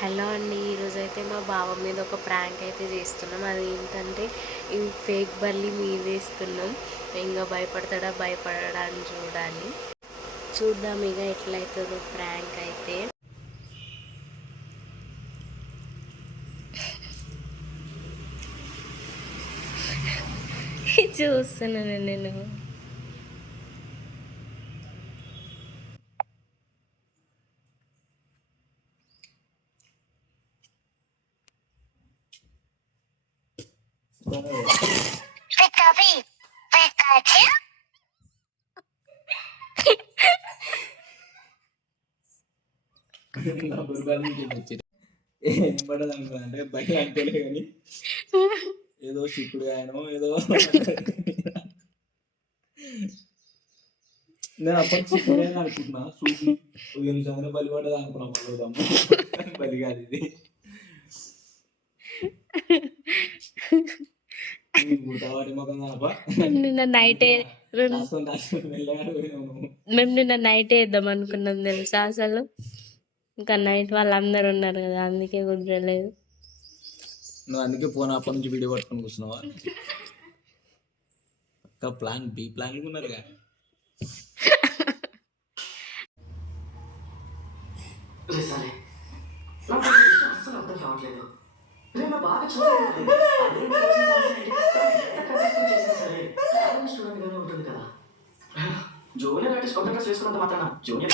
Hello అండి. ఈరోజైతే మా బావ మీద ఒక ప్రాంక్ అయితే చేస్తున్నాం. అది ఏంటంటే ఈ ఫేక్ బల్లి మీదేస్తున్నాం. ఇంకా భయపడతాడా భయపడడా అని చూడాలి. చూద్దాం ఇక ఎట్లయితుందో ప్రాంక్ అయితే. చూస్తున్నాను నేను. ఏం పడదు అనుకున్నా అంటే బయట అంటలే కానీ ఏదో చిక్కుడు ఆయనో ఏదో నేను అప్పటి చిక్కుడు అనుకుంటున్నా చూసి నిజంగానే బలి పడ్డది అనుకున్నాం మళ్ళీ బలి కాదు ఇది నిన్న నైటే మేము నిన్న నైటే వేద్దాం అనుకున్నాం తెలుసా అసలు. ఇంకా నైట్ వాళ్ళందరూ ఉన్నారు కదా, అందుకే కుదరలేదు. నువ్వు అందుకే ఫోన్ అప్పటి నుంచి వీడియో పట్టుకొని కూర్చున్నావా? ఇంకా ప్లాన్ బి ప్లాన్ ఉన్నారుగా. జూనియర్ ఆర్టిస్ట్ కొత్త డ్రెస్ వేసుకున్నంత మాత్రాన జూనియర్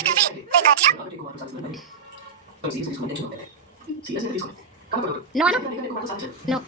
సీరియస్గా తీసుకోండి. No.